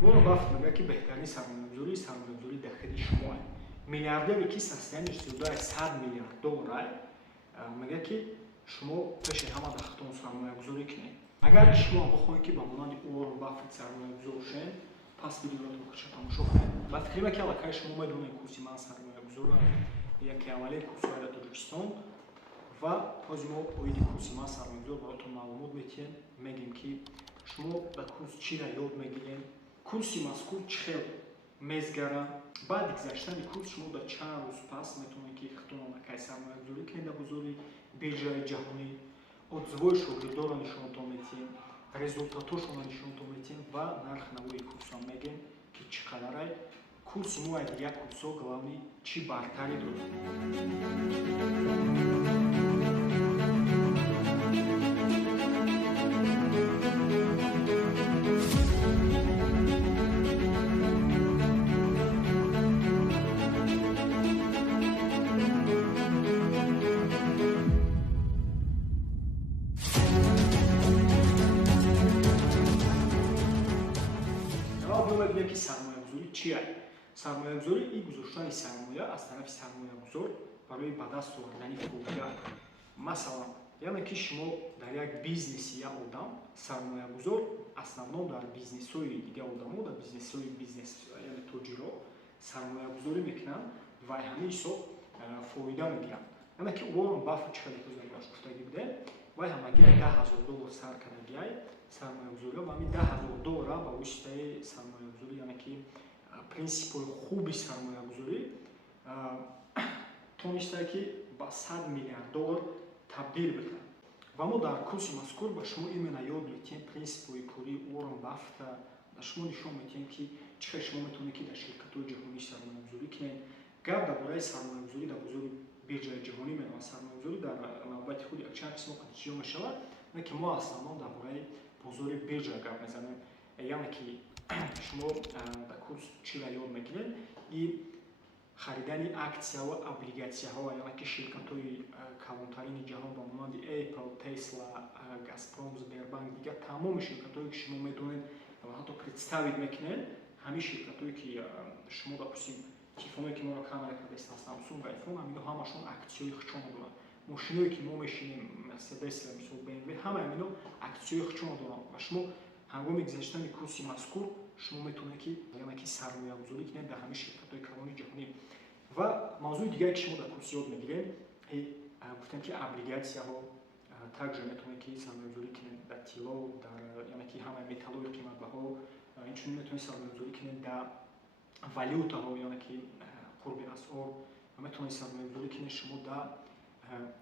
Уоррен Баффет мегӯяд, ки беҳтарин сармоягузории дахили шумо аст. Миллиардере, ки состоянияш зиёдаи $100 миллиард, мегӯяд, ки шумо пеши ҳама дар хатон сармоягузорӣ кунед. Агар шумо бихоҳед, ки ба монанди Уоррен Баффет сармоягузор шед, пас видеоро худша тамошо кунед. Ба фикр ки аллакай шумо медонед курси ман сармоягузорам, яке аввалин курсҳои дар Тоҷикистон ва ҳози мо оиди курси ман сармоягузор баротон маълумот метиҳем, мегӯем, ки шумо дар курс чиро ёд мегиред, курси мазкур чӣ хел мезгарам. Баъди гузаштани курс шумо дар чанд рӯз пас метавонед, ки хатонанакай сармоягузорӣ кунед дар бозори биржаи ҷаҳонӣ. Отзывои шогирдоро нишонтон медиҳем, результатошонро нишонтон медиҳем ва нархи навои курсам мегӯем, ки чӣ қадар ай. Курси мо аз дигар курсҳо главни чӣ бартарӣ дорад. Ки сармоягузорӣ чӣ аст? Сармоягузорӣ ин гузоштани сармоя аз тарафи сармоягузор барои ба даст овардани фоида. Масалан, яъне ки шумо дар як бизнеси як одам сармоягузор основном дар бизнесҳои дигар одамо, дар бизнесҳои яъне тоҷиро сармоягузорӣ мекунанд ва ҳамин ҳисоб фоида мегиранд. Яъне ки Уоррен Баффет чӣ хеле гузарош гуфтагӣ буде, вай ҳамагӣ $10,000 сар кардагиай сармоягузорӣ ва ҳамин $10,000 ба воситаи сармоягузорӣ, яъне ки принсипҳои хуби сармоягузорӣ тонистае, ки ба $100 миллиард табдил бикунад. Ва мо дар курси мазкур ба шумо именно ёд метиҳем принсипҳои пурии Уоррен Баффета, ба шумо нишон медиҳем, ки чӣ хел шумо метавонед, ки дар ширкатҳои ҷаҳонӣ сармоягузорӣ кунед. Гап дар бораи сармоягузорӣ дар бозори бирҷаи ҷаҳонӣ меравад. Сармоягузорӣ дар навбати худ якчанд қисмо қатъиҷо мешавад, яъне ки мо аслан дар бораи бозори бирҷа гап мезанем. Яъне ки шумо дар курс чиро ёд мегиред, и харидани аксия ва облигатсияҳо, яъне ки ширкатҳои калонтарини ҷаҳон ба монанди Apple, Tesla, Gazprom, Sberbank, дигар тамоми ширкатҳое, ки шумо метавонед ҳатто представид мекунед, ҳамин ширкатҳое, ки шумо допустим телефоное, ки моро камера карда истанд, Samsung, iPhone, ҳамино ҳамашон аксияҳои хушона доранд. Мошиное, ки мо мешинем, Mercedes, мисол BMW, ҳама ҳамино аксияҳои хушона доранд. Ва шумо ҳангоми гузаштани курси мазкур шумо метавонед, ки яъне ки сармоягузорӣ кунед дар ҳамин ширкатҳои калони ҷаҳонӣ. Ва мавзӯи дигаре, ки шумо дар курс ёд мегиред, гуфтем, ки облигатсияҳо, также метавонед, ки сармоягузорӣ кунед дар тилло, дар яъне ки ҳамаи металлои қиматбаҳо, инчунин метавонед сармоягузорӣ кунед дар валютаҳо, яъне ки қурби асъор, метавонед сармоягузорӣ кунед шумо дар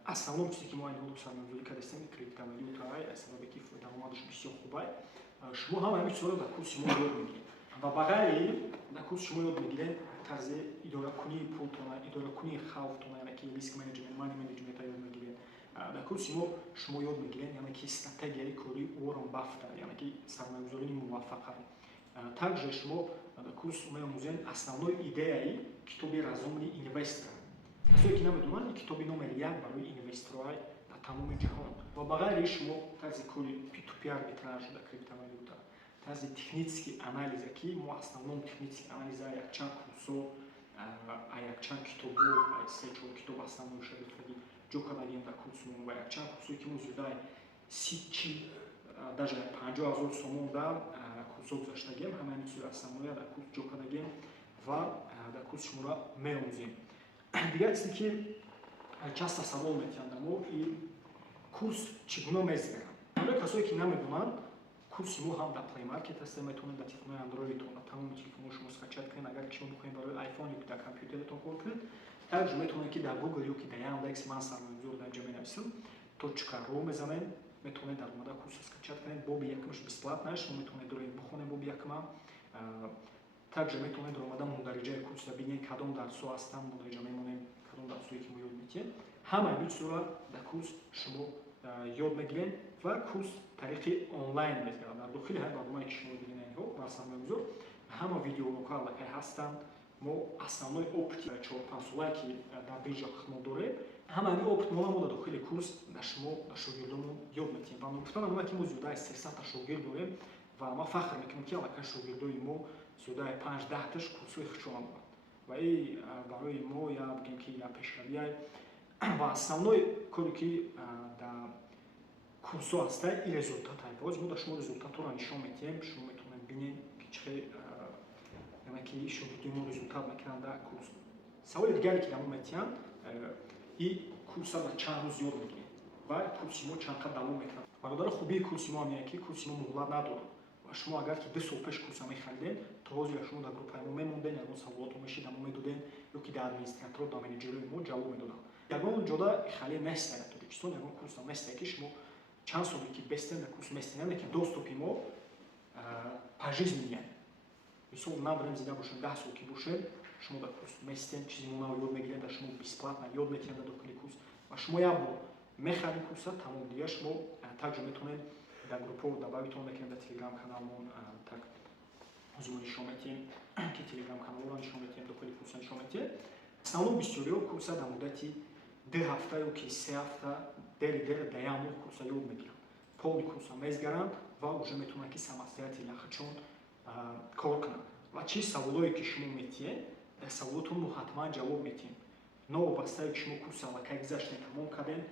основном чизе, ки мо ин ҳол сармоягузорӣ кардастем, криптовалютаи сабабе ки даромадаш бисёр хуб аст. Шумо ҳама ҳамин чизҳоро дар курси мо ёд мегиред. Ва ба ғайри дар курси шумо ёд мегиред тарзи идоракунии пултона, идоракунии хавфтона, яъне ки риск менеҷмент, мани менеҷментро ёд мегиред. Дар курси мо шумо ёд мегиред, яъне ки стратегияи кории Уоррен Баффета, яъне ки сармоягузории муваффақа. Также шумо дар курс меомӯзем основной идеяи китоби разумни инвестора. Касое, ки намедонанд, китоби номер 1 барои инвесторҳо дар тамоми ҷаҳон. Ва ба ғайри шумо тарзи кори P2P арбитраж дар криптовалюта, тарзи технический анализа, ки мо основном технический анализа якчанд курсҳо, якчанд китобҳо, 3-4 китоб основной шагирдфаги ҷо кардагем дар курсмон ва якчанд курсҳое, ки мо зиёдаи 30-40, даже 50,000 сомон дар курсҳо гузаштагем, ҳамаи чизҳои основное дар курс ҷо кардагем ва дар курс шуморо меомӯзем. Дигар чизе, ки часто савол метиҳанд дар мо, ин курс чӣ гуна мезгарад. Барои касое, ки намедонанд, курси мо ҳам дар Play Market ҳаст, метавонед дар телефонои Android-тон, дар тамоми телефонҳои шумо скачат кунед. Агар ки шумо бихоҳед барои iPhone ё дар компютератон кор кунед, также метавонед, ки дар Google ё ки дар Яндекс ман сармоягузор дар ҷа менависам, .ru мезанед, метавонед дар омада курса скачат кунед. Боби якумаш бесплатна, шумо метавонед ро ин бихонед боби якума. Также метавонед омада мундариҷаи курса бинед, кадом дарсҳо ҳастанд, мундариҷа мемонем, кадом дарсҳое, ки мо ёд метиҳем. Ҳамаи ин чизҳоро дар курс шумо ёд мегиред ва курс тариқи онлайн мезгарад. Дар дохили ҳар барномае, ки шумо бинед бар сармоягузор, ҳама видеоуроқҳо аллакай ҳастанд. Мо основной опити 4-5 солае, ки дар бирҷа мо дорем, ҳамаи опитмона мо дар дохили курс дар шумо, дар шогирдонмон ёд метиҳем. Ва нукта ин ки мо зиёдаи 300 шогирд дорем ва ма фахр мекунем ки аллакай шогирдои мо зиёдаи 5-10 таш курсои хучона бурад ва ин барои мо я бигем ки я пешравияй ва основной коре ки дар курсо ҳастай ин результатай. Боз мо дар шумо результатҳоро нишон медиҳем, шумо метавонед бинед ки чӣ ки шогирдои мо результат мекунанд дар курс. Саволи дигаре ки дар мо метиҳанд ин курса дар чанд рӯз ёд мегирем ва курси мо чанд қадр давом мекунад. Бародаро, хубии курси мо ҳам ин ки курси мо муҳлат надорад ва шумо агар ки 2 сол пеш курса мехаридем, то ҳозир шумо дар группаи мо мемондем, ягон саволото мешид дар мо медодем ё ки дар администратор дар менеҷерҳои мо ҷавоб медоданд. Ягон ҷода хале нестае дар Тоҷикистон, ягон курса нестае ки шумо чанд соле ки бестем дар курс местем, ки доступи мо пожизненен. Мисол набарем зида бошем 10 сол ки бошем, шумо дар курс местем, чизи мо ёд мегирем, дар шумо бесплатно ёд метиҳем дар дохили курс ва шумо як бор мехарем курса тамом, дига шумо такҷо метавонед дар группаҳо добавитон мекунем дар телеграм каналмон, так ҳозир нишон метиҳем ки телеграм каналҳоро нишон метиҳем, дохили курса нишон метиҳем. Основно бисёриҳо курса дар муддати 2 ҳафта ё ки 3 ҳафта дери дар як моҳ курса ёд мегиранд, полни курса мезгаранд ва уже метавонанд ки самостоятель яхачон кор кунанд. Ва чӣ саволое ки шумо метиҳед, дар саволотон мо ҳатман ҷавоб метиҳем. Новобастае ки шумо курс аллакай гузаштем тамом кардем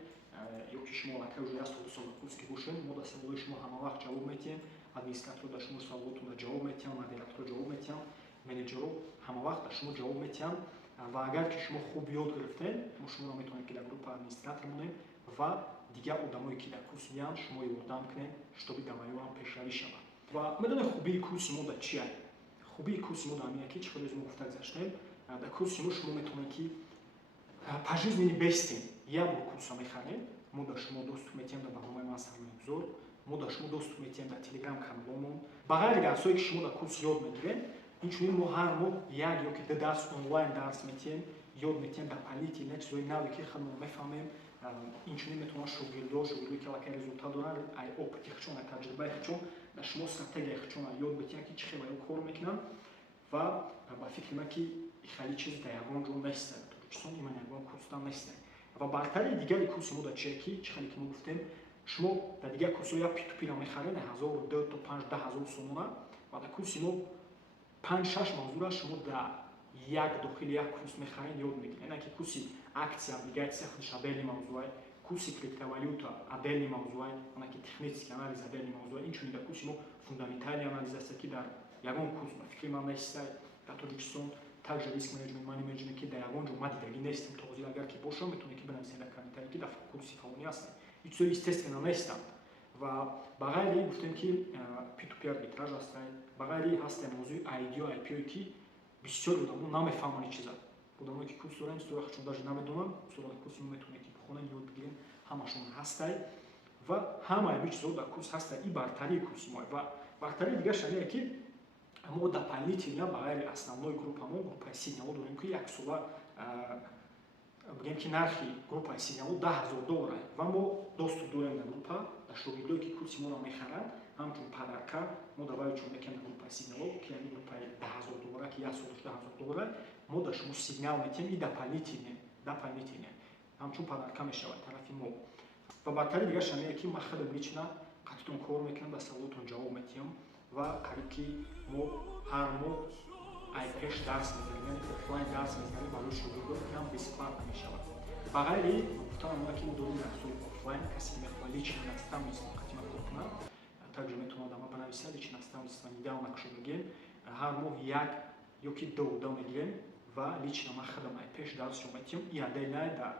ё ки шумо аллакай уже 1 сол 2 сол курс ки бошед, мо дар саволои шумо ҳама вақт ҷавоб метиҳем, администратор дар шумо саволотонро ҷавоб метиҳанд, модератор ҷавоб метиҳанд, менеҷерҳо ҳама вақт дар шумо ҷавоб метиҳанд. Ва агар ки шумо хуб ёд гирифтем, мо шуморо метавонем ки дар группа администратор монем ва дигар одамое ки дар курс меянд шумо ёрдам кунем, штоби даваёам пешравӣ шавад. Ва медонед хубии курси мо дар чи аст? Хубии курси мо дар ин ки чӣ хеле мо гуфта гузаштем, дар курси мо шумо метавонед ки пожизненӣ бестем, як бор курса мехарем, мо дар шумо доступ метиҳем дар барномаи ман сармаягузор, мо дар шумо доступ метиҳем дар телеграм каналомон. Ба ғайри дарсое ки шумо дар курс ёд мегирем, инчунин мо ҳар моҳ як ё ки 2 дарс онлайн дарс метиҳем, ёд метиҳем дар палити ин чизои наве ки хеле мо мефаҳмем. Инчунин метавонад шогирдои ки аллакай результат доранд, ай опити хичон, ай таҷрибаи хичон дар шумо стратегияи хичон ёд битиҳанд ки чӣ хеле кор мекунанд ва ба фикри ман ки хеле чиз дар ягон ҷо нестае дар Тоҷикистон, иман ягон курсдан нестае. Ва бартарии дигари курси мо дар чие ки чӣ хеле ки мо гуфтем, шумо дар дигар курсҳо як P2P-ро мехаред 1002 то 5-10 ҳазор сомона ва дар курси мо 5-6 мавзӯъро шумо дар як дохили як курс мехаред ёд мегиред. Яъне ки курси аксия, облигатсия худаш отдельни мавзӯъ, курси криптовалюта отдельни мавзӯъ, яъне ки технический анализ отдельни мавзӯъ. Инчунин дар курси мо фундаментальный анализ аст ки дар ягон курс ба фикри ман нестае дар Тоҷикистон. Также риск менеҷмент, мани менеҷмент ки дар ягон ҷо ма дидагӣ нестем, то ҳозир агар ки бошам метавонед ки бинависед дар комментарий ки дар курси фалони ҳастем. Ин чизои естественно нестанд. Ва ба ғайри ин гуфтем ки P2P арбитраж ҳастае, ба ғайри ин ҳастае мавзӯи IDO, IPO ки бисёр одамо намефаҳманд ин чиза. Одамое ки курс доранд, истори хачон даже намедонанд, усолаи курси мо метавонед ки бихонед, ёд бигирем, ҳамашон ҳастае ва ҳамаи ин чизҳо дар курс ҳастае. Ин бартарии курси мо. Ва бартарии дигараш ин ки мо дополнительно ба ғайри основной группамо, группаи сигнало дорем ки як сола бигем ки нархи группаи сигнало $10,000 ва мо доступ дорем дар группа, дар шогирдое ки курси моро мехаранд, ҳамчун подарка мо давайчон мекунем дар группаи сигнало, ки яъни группаи $10,000 ки як солаш $10,000 мо дар шумо сигнал метиҳем, ин дополнительне ҳамчун подарка мешавад тарафи мо. Ва бартари дигараш ин ки ман хеле лично қатитон кор мекунам, дар саволотон ҷавоб метиҳам ва қариб ки мо ҳар моҳ айпеш дарс мезанем, яъне офлайн дарс мезанем барои шогирдон ки ҳам бесплатно мешавад. Ба ғайри гуфтаам ин ки мо дорем дарсҳои офлайн, касе ки мехоҳад лично наставничество қатима кор кунад, также метавонад дар ма бинависад, лично наставничество недавно кушо мегирем, ҳар моҳ як ё ки 2 одам мегирем ва лично ман худам айпеш дарсшо метиҳам. Ин отдельно дар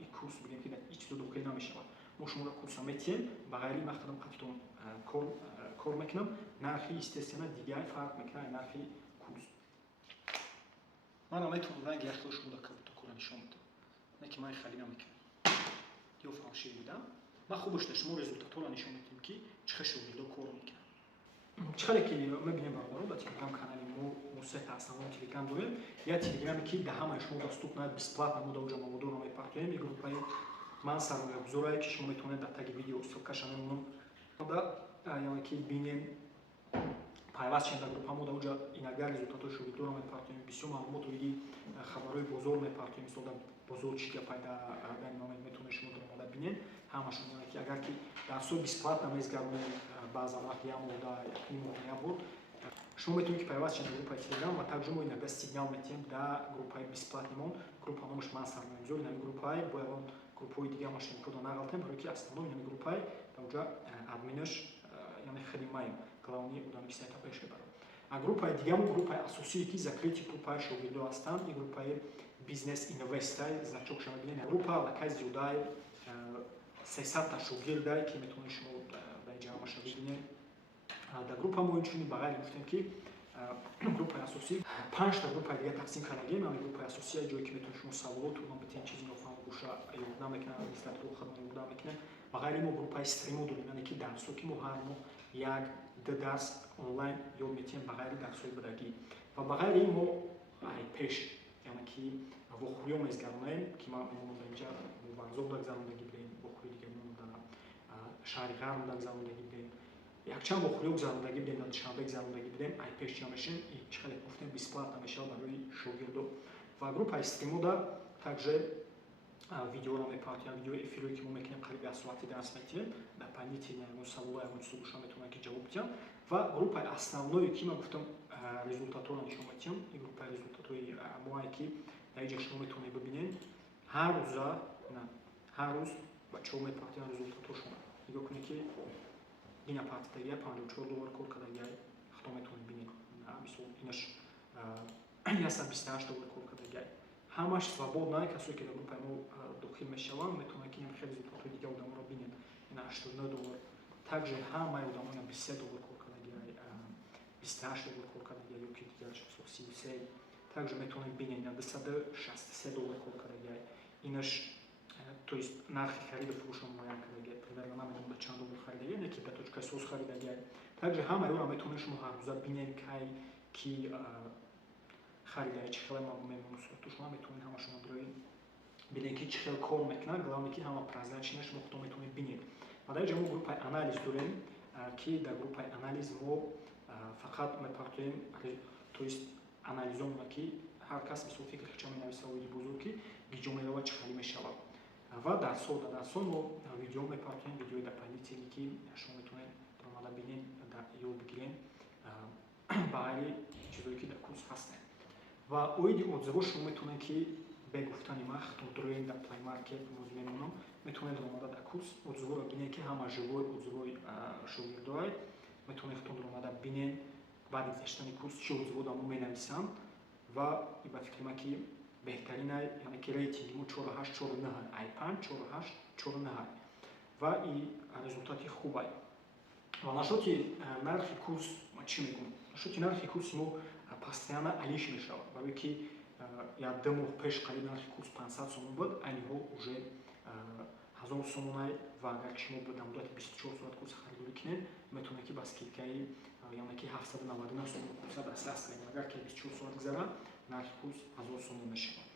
ин курс бигем ки дар ин чизо дохил намешавад. Мо шуморо курса метиҳем, ба ғайри ман худам қатитон кор мекунам, нархи естественно дигар фарқ мекунад нархи курс. Ман метавонам ранги яхтои шумо дар кабутакора нишон медам, не ки ман хеле намекунам. Ё фалшив будам. Ман хубаш дар шумо результатҳоро нишон медиҳам ки чӣ хел шогирдо кор мекунанд. Чӣ хеле ки мебинем бародаро дар телеграм канали мо сета основной телеграм дорем. Я телеграме ки дар ҳамаи шумо доступна бесплатно мо дар оҷа маводоро мепартоем. Ин группаи ман сармаягузорае ки шумо метавонед дар таги видео ссилкаша мемонам. Яъне ки бинем пайваст ченда группамо да уҷа инагар результатои шогирдора мепартоем, бисёр маълумоту иди хабарҳои бозор мепартоем, мисол дар бозор чӣ гапай дар номе метавонед шумо дар омада бинед ҳамашон, ки агар ки дар сол бесплатна мезгардонед баъзан вақт як моҳ якним моҳ як бор, шумо метавонед ки пайваст ченда группаи телеграм ва также мо иногда сигнал метиҳем дар группаи бесплатнимон. Группа номаш ман сарнамезор инами группаи бо ягон группаҳои дига машинкода нағалтем, барои ки основно инами группаи дар уҷа админаш яъне худи маем главни одаме ки сайта пеш мебарам. А группаи дигамо группаи асосие ки закрити группаи шогирдо ҳастанд, ин группаи бизнес инвестай зачок шава бинед. Группа аллакай зиёдаи 300 шогирдай ки метавонед шумо дар ҷамъа шава бинед. Дар группа мо инчунин ба ғайри гуфтем ки группаи асосӣ 5 та группаи дига тақсим кардагем. ами группаи асосия ҷое ки метавонед шумо саволоту битен чизи нофаҳм буша ёрдам мекунад, администратору хадмат ёрдам мекунад. Ба ғайри мо группаи стримо дорем, яъне ки дарсо ки мо ҳар моҳ як ду дарс онлайн ёд метиҳем ба ғайри дарсҳои будагӣ. Ва ба ғайри мо пеш яъне ки вохӯриҳо мезгардонем, ки ман дар инҷа варзоб дар гузарондагӣ будем, вохӯрии дига дар шаҳри ғарб дар гузарондагӣ будем, якчанд вохӯриҳо гузарондагӣ будем, дар душанбе гузарондагӣ будем. Ай пеш чӣ мешавем, чӣ хеле гуфтем бесплатно мешавад барои шогирдо. Ва группаи стримода также видеоро мепартоям, видеои эфирое ки мо мекунем қариби 1 соати дарс метиҳем, дар панити ягон саволо ягон чизо буша метавонам ки ҷавоб диҳам. Ва группаи основное ки ман гуфтам результаторо нишон метиҳам, ин группаи результатои моае ки дар инҷа шумо метавонед бибинед ҳар рӯз бачаҳо мепартоянд результатошон. нигоҳ кунед ки ина партидагия $54 кор кардагия хто метавонед бинед, мисол инаш $128 кор кардагия. ҳамаш свободна, касое ки дар группаи мо дохил мешаванд метавонанд ки ин хеле результатои дига одаморо бинед. ина $89. также ҳамаи одамои $23 кор кардагия, $28 кор кардагия ёки дигараш мисол 33. также метавонед бинед $263 кор кардагия. инаш то есть нархи хариду фурӯшро муайян кардагия, примерно намедонам ба чанд доллар харидагия, не ки ба точкаи соз харидагия. также ҳамаиро метавонед шумо ҳаррӯза бинед кай ки харидае чӣ хеле мемонусотушон метавонед ҳамашон дрои бинед ки чӣ хеле кор мекунад, главне ки ҳама презенташинаш мо худо метавонед бинед. ва дар инҷа мо группаи анализ дорем, ки дар группаи анализ мо фақат мепартоем, то есть анализомона ки ҳар кас мисол фикрча менависа оиди бузург ки гиҷо меравад чӣ хеле мешавад. ва дарсҳо мо видео мепартоем, видеои дар панители ки шумо метавонед омада бинед, ёд бигиред ба ғайри чизое ки дар курс ҳастанд. ва оиди отзиво шумо метавонед ки бе гуфтани ман хатодроен дар Play Market моз мемонам, метавонед омада дар курс отзиворо бинед ки ҳама живой отзивои шогирдоае, метавонед хатодро омада бинед баъди гузаштани курс чӣ отзиво дар мо менависанд. ва ба фикри ман ки беҳтаринай, яъне ки рейтинги мо 4.8 4.9 ай 5 4.8 4.9 ва и результати хубай. ва нашоти нархи курс чӣ мегӯм? Нашоти нархи курси мо постоянно алиш мешавад, барое ки як 2 моҳ пеш қариб нархи курс 500 сомон буд, айниҳо уже 1000 сомонай. ва агар шумо дар муддати 24 соат курс харидорӣ кунед, метавонед ки ба скидкаи яъне ки 799 сомон курса дастрас кунед. агар ки 24 соат гузарад, нархи курс 1000 сомон мешавад.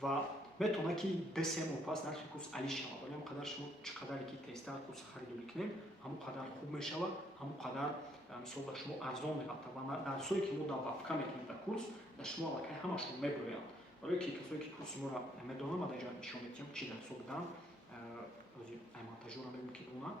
ва метавонад ки 2-3 моҳ пас нархи курс алиш шавад, вале ҳам қадар шумо чӣ қадаре ки тезтар курс харидорӣ кунед, ҳамон қадар хуб мешавад, ҳамон қадар мисол ба шумо арзон меғалтад. ва дарсое ки мо дар вебка мекунем дар курс, дар шумо аллакай ҳамашон меброянд, барое ки касое ки курси моро медонанд, дар инҷа нишон метиҳам чӣ дарсо буданд, ай монтажёра мегӯям ки донанд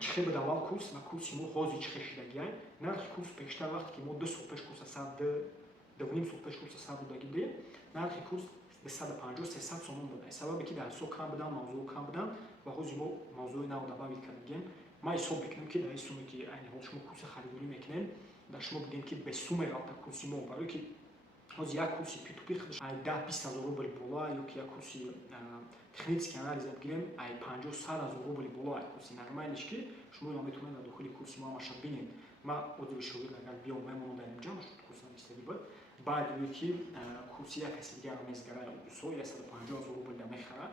чӣ хел буд аввал курс ва курси мо ҳозир чӣ хел шидагия. нархи курс пештар вақте ки мо 2 сол пеш курса 2.5 сол пеш курса 100 будагӣ будем, нархи курс 250-300 сомон буд. сабабе ки дарсҳо кам буданд, мавзӯъҳо кам буданд ва ҳозир мо мавзӯи нав добавил кардагем. ман ҳисоб мекунам ки дар ин суме ки айни ҳол шумо курси харидорӣ мекунем, дар шумо бидем ки бе сум меғалта курси мо, барое ки ҳозир як курси P2P ай 10-20 ҳазор рубли бола, ёки як курси технический анализа бигирем ай 50-100 рубли бола, ай курси нормалиш ки шумо метавонед дар дохили курси мо ҳамаша бинед. ман одиби шогирд агар биём мемонам дар инҷа курсам истаги буд, баъд ин ки курси як каси дигар мезгарад 150,000 рубл мехарад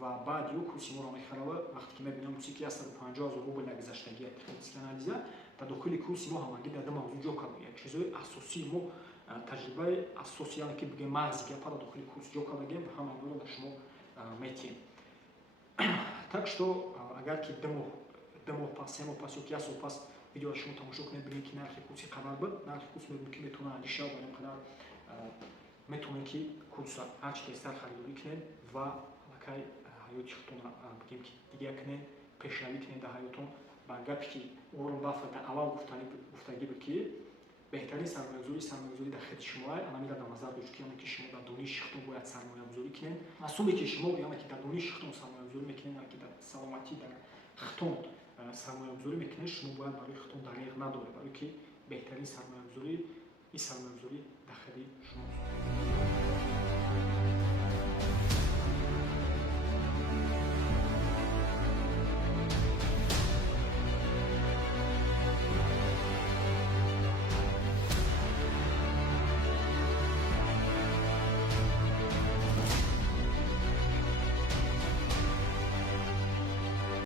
ва баъд ё курси моро мехарад, вақте ки мебинам ки 150,000 рубл гузаштагия технический анализа, дар дохили курси мо ҳамагӣ дар ду мавзӯъ ҷо кардагем. чизои асосии мо таҷрибаи асоси, яъне ки бигем мағзи гапа дар дохили курс ҷо кардагем ва ҳамаиноро ба шумо метиҳем. так что агар ки 2 моҳ пас 3 моҳ пас ёки 1 сол пас видео шумо тамошо кунед, бинед ки нархи курси қадар буд. Нархи курс мебинед ки метавонад дишаб ба инқадар метавонед ки курса ҳарчи тезтар харидорӣ кунед ва аллакай ҳаёти худтонро бигем ки дигар кунед, пешравӣ кунед дар ҳаётон. Ба гапе ки Уоррен Баффет дар аввал гуфтагӣ буд ки беҳтарин сармоягузорӣ дар хети шумо ана мира дар назар дошт ки яме ки шумо дар дониши худтон бояд сармоягузорӣ кунед. Масъуле ки шумо яме ки дар дониши худтон сармоягузорӣ мекунед, яме ки дар саломатӣ дар худтон сармоягузорӣ мекунед, шумо бояд барои худтон дариғ надоред, барои ки беҳтарин сармоягузорӣ ин сармоягузорӣ дар хети шумост.